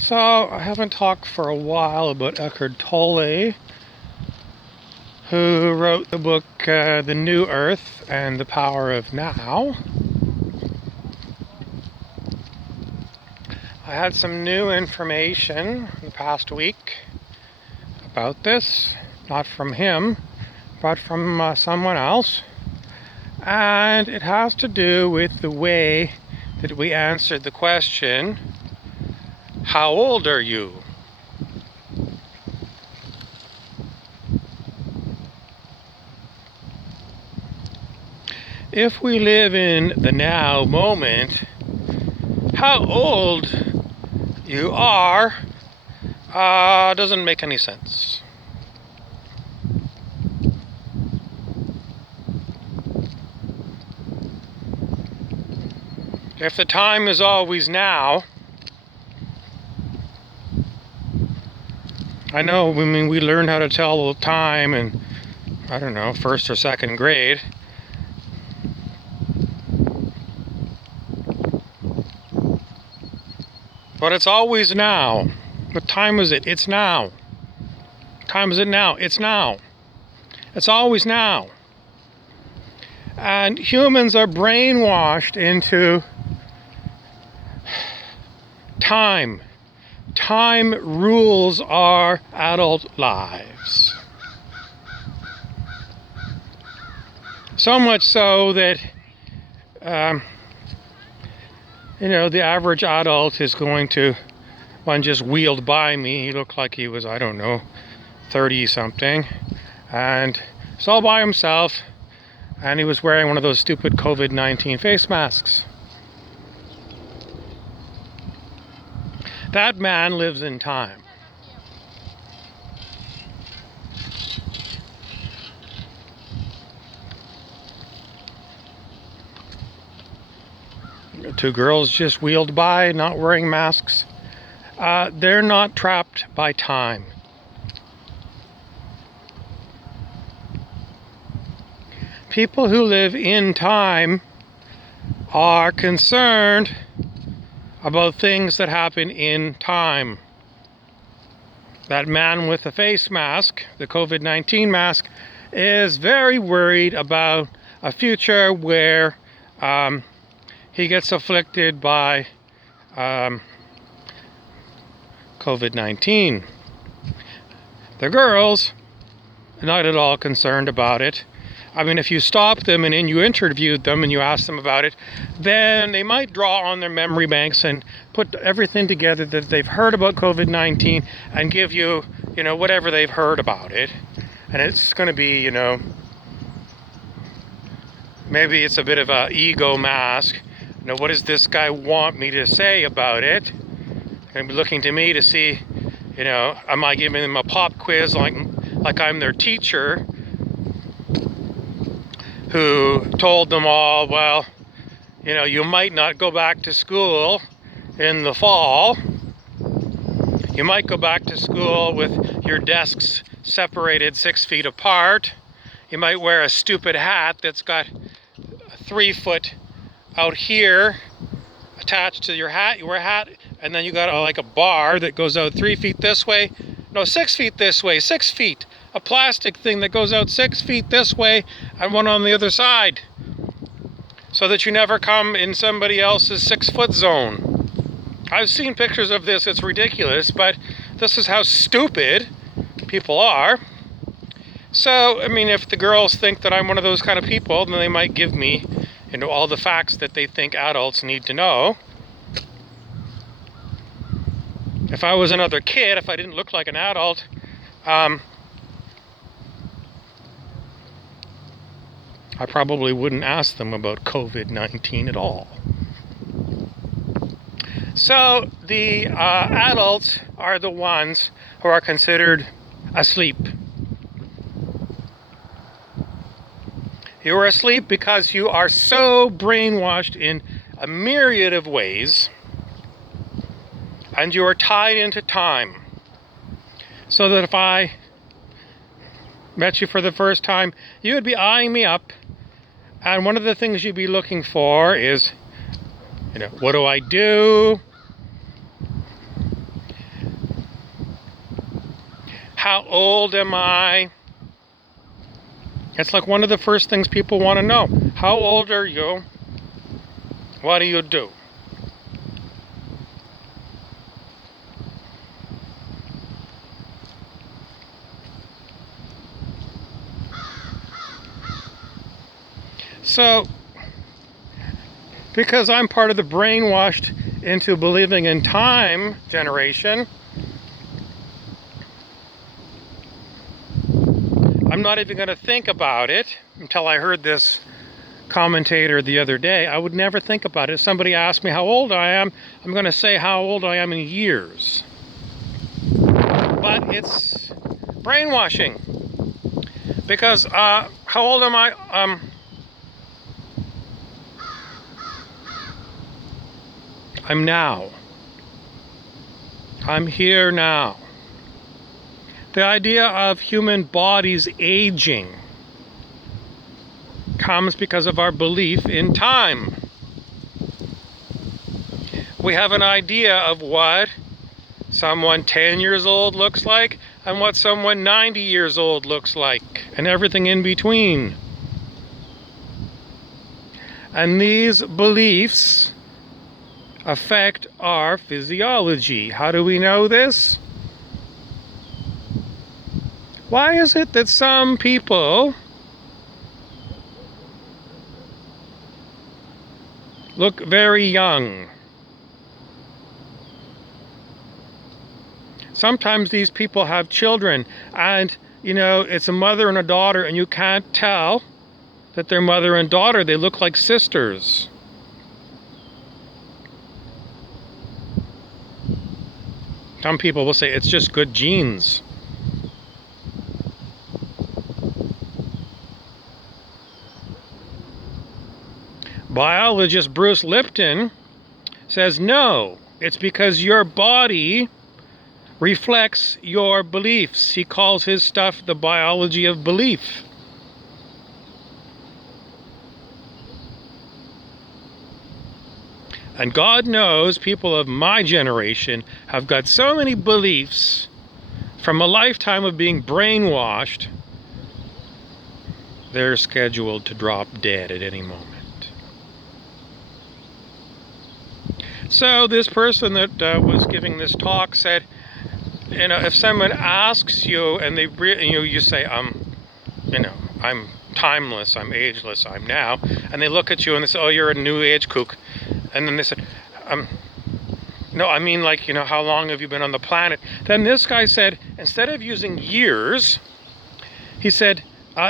So, I haven't talked for a while about Eckhart Tolle, who wrote the book The New Earth and the Power of Now. I had some new information in the past week about this, not from him, but from someone else. And it has to do with the way that we answered the question, how old are you? If we live in the now moment, how old you are doesn't make any sense. If the time is always now, I know, we learned how to tell the time in, I don't know, first or second grade. But it's always now. What time is it? It's now. What time is it now? It's now. It's always now. And humans are brainwashed into time. Time rules our adult lives. So much so that the average adult is going to, one just wheeled by me. He looked like he was, 30 something. And he's all by himself. And he was wearing one of those stupid COVID-19 face masks. That man lives in time. Two girls just wheeled by, not wearing masks. They're not trapped by time. People who live in time are concerned about things that happen in time. That man with the face mask, the COVID-19 mask, is very worried about a future where he gets afflicted by COVID-19. The girls are not at all concerned about it. If you stopped them and then you interviewed them and you asked them about it, then they might draw on their memory banks and put everything together that they've heard about COVID-19 and give you, whatever they've heard about it. And it's going to be, maybe it's a bit of an ego mask. What does this guy want me to say about it? They're going to be looking to me to see, am I giving them a pop quiz like I'm their teacher, who told them all, well, you might not go back to school in the fall. You might go back to school with your desks separated 6 feet apart. You might wear a stupid hat that's got 3 foot out here attached to your hat. You wear a hat, and then you got a bar that goes out 3 feet this way. No, 6 feet this way, 6 feet. A plastic thing that goes out 6 feet this way and one on the other side, so that you never come in somebody else's 6 foot zone. I've seen pictures of this. It's ridiculous, but this is how stupid people are. So, if the girls think that I'm one of those kind of people, then they might give me, all the facts that they think adults need to know. If I was another kid, if I didn't look like an adult, I probably wouldn't ask them about COVID-19 at all. So the adults are the ones who are considered asleep. You are asleep because you are so brainwashed in a myriad of ways, and you are tied into time. So that if I met you for the first time, you would be eyeing me up, and one of the things you'd be looking for is, what do I do? How old am I? It's like one of the first things people want to know. How old are you? What do you do? So, because I'm part of the brainwashed into believing in time generation, I'm not even going to think about it until I heard this commentator the other day. I would never think about it. If somebody asked me how old I am, I'm going to say how old I am in years. But it's brainwashing. Because how old am I? I'm now. I'm here now. The idea of human bodies aging comes because of our belief in time. We have an idea of what someone 10 years old looks like and what someone 90 years old looks like, and everything in between. And these beliefs affect our physiology. How do we know this? Why is it that some people look very young? Sometimes these people have children, and it's a mother and a daughter, and you can't tell that they're mother and daughter. They look like sisters. Some people will say it's just good genes. Biologist Bruce Lipton says no, it's because your body reflects your beliefs. He calls his stuff the biology of belief. And God knows people of my generation have got so many beliefs from a lifetime of being brainwashed, they're scheduled to drop dead at any moment. So this person that was giving this talk said, if someone asks you and you say, I'm timeless, I'm ageless, I'm now, and they look at you and they say, oh, you're a new age kook. And then they said, no, I mean, like, how long have you been on the planet? Then this guy said, instead of using years, he said,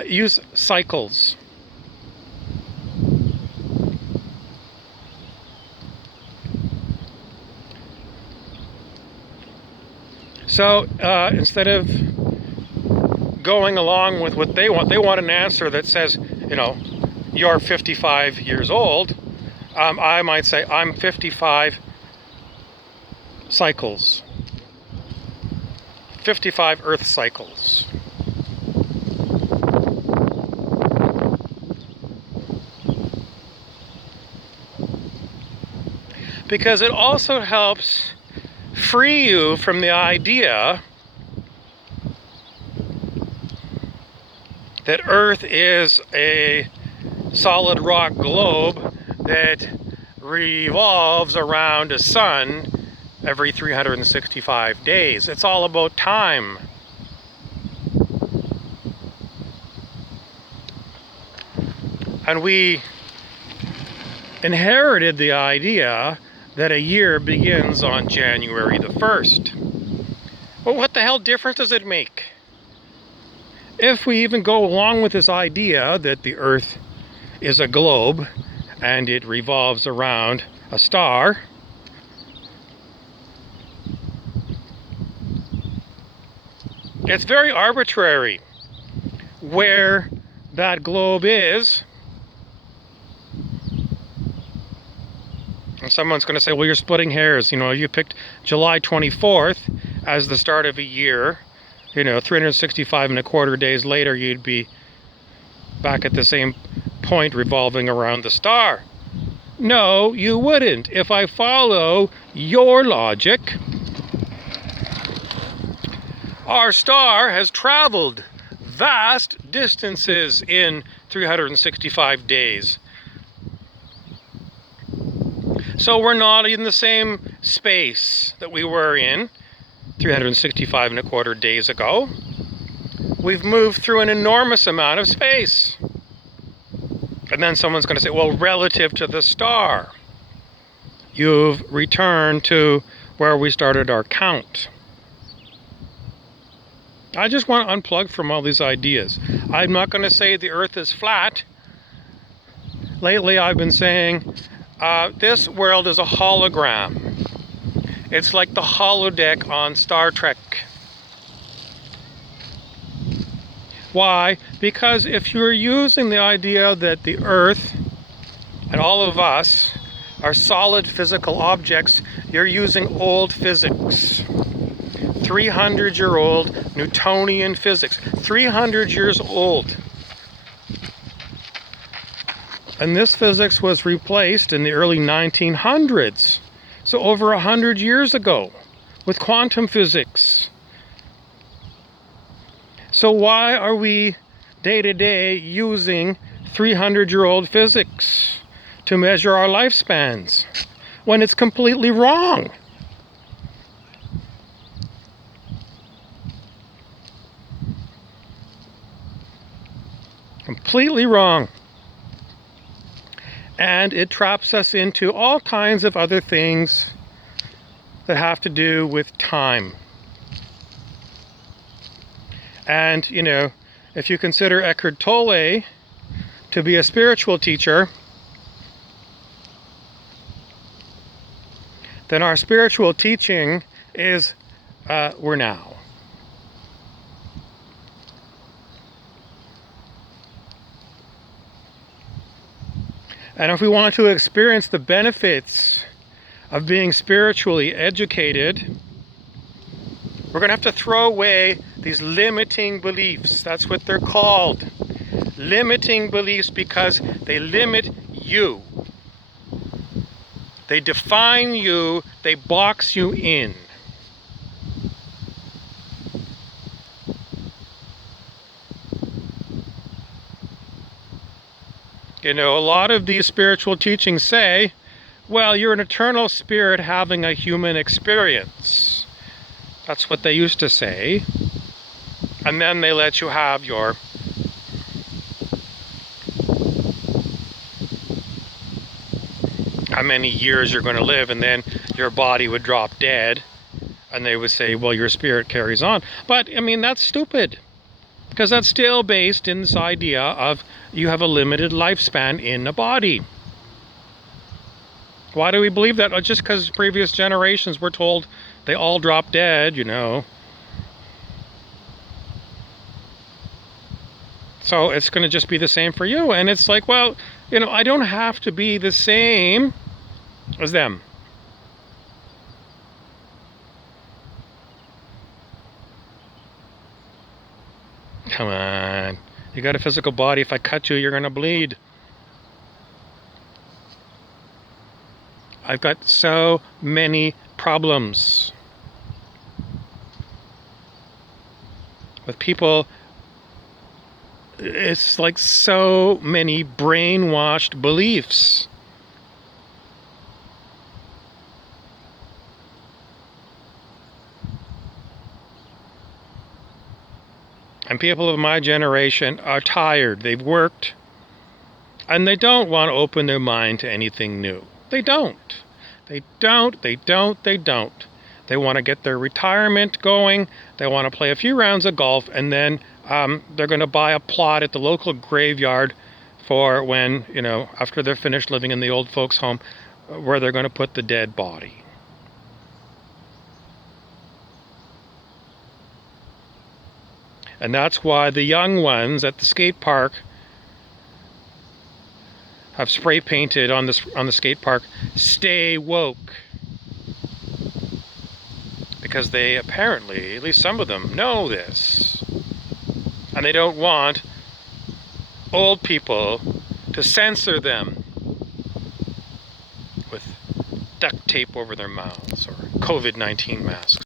use cycles. So instead of going along with what they want an answer that says, you're 55 years old. I might say I'm 55 cycles. 55 Earth cycles. Because it also helps free you from the idea that Earth is a solid rock globe that revolves around a sun every 365 days. It's all about time. And we inherited the idea that a year begins on January the 1st. Well, what the hell difference does it make? If we even go along with this idea that the Earth is a globe and it revolves around a star, it's very arbitrary where that globe is. And someone's going to say, well, you're splitting hairs. You picked July 24th as the start of a year. 365 and a quarter days later, you'd be back at the same point revolving around the star. No, you wouldn't. If I follow your logic, Our star has traveled vast distances in 365 days. So we're not in the same space that we were in 365 and a quarter days ago. We've moved through an enormous amount of space. And then someone's going to say, well, relative to the star, you've returned to where we started our count. I just want to unplug from all these ideas. I'm not going to say the Earth is flat. Lately I've been saying this world is a hologram. It's like the holodeck on Star Trek. Why? Because if you're using the idea that the Earth and all of us are solid physical objects, you're using old physics. 300-year-old Newtonian physics. 300 years old. And this physics was replaced in the early 1900s. So over 100 years ago with quantum physics. So why are we day to day using 300-year-old physics to measure our lifespans when it's completely wrong? Completely wrong. And it traps us into all kinds of other things that have to do with time. And, you know, if you consider Eckhart Tolle to be a spiritual teacher, then our spiritual teaching is we're now. And if we want to experience the benefits of being spiritually educated, we're going to have to throw away these limiting beliefs. That's what they're called. Limiting beliefs, because they limit you. They define you. They box you in. You know, a lot of these spiritual teachings say, well, you're an eternal spirit having a human experience. That's what they used to say. And then they let you have your how many years you're going to live, and then your body would drop dead. And they would say, well, your spirit carries on. But, I mean, that's stupid. Because that's still based in this idea of you have a limited lifespan in a body. Why do we believe that? Just because previous generations were told they all drop dead, you know. So it's going to just be the same for you. And it's like, well, you know, I don't have to be the same as them. Come on. You got a physical body. If I cut you, you're going to bleed. I've got so many problems with people. It's like so many brainwashed beliefs. And people of my generation are tired. They've worked. And they don't want to open their mind to anything new. They don't. They don't. They don't. They don't. They want to get their retirement going. They want to play a few rounds of golf. And then they're going to buy a plot at the local graveyard for when, you know, after they're finished living in the old folks' home, where they're going to put the dead body. And that's why the young ones at the skate park have spray painted on the skate park, "Stay woke." Because they apparently, at least some of them, know this. And they don't want old people to censor them with duct tape over their mouths or COVID-19 masks.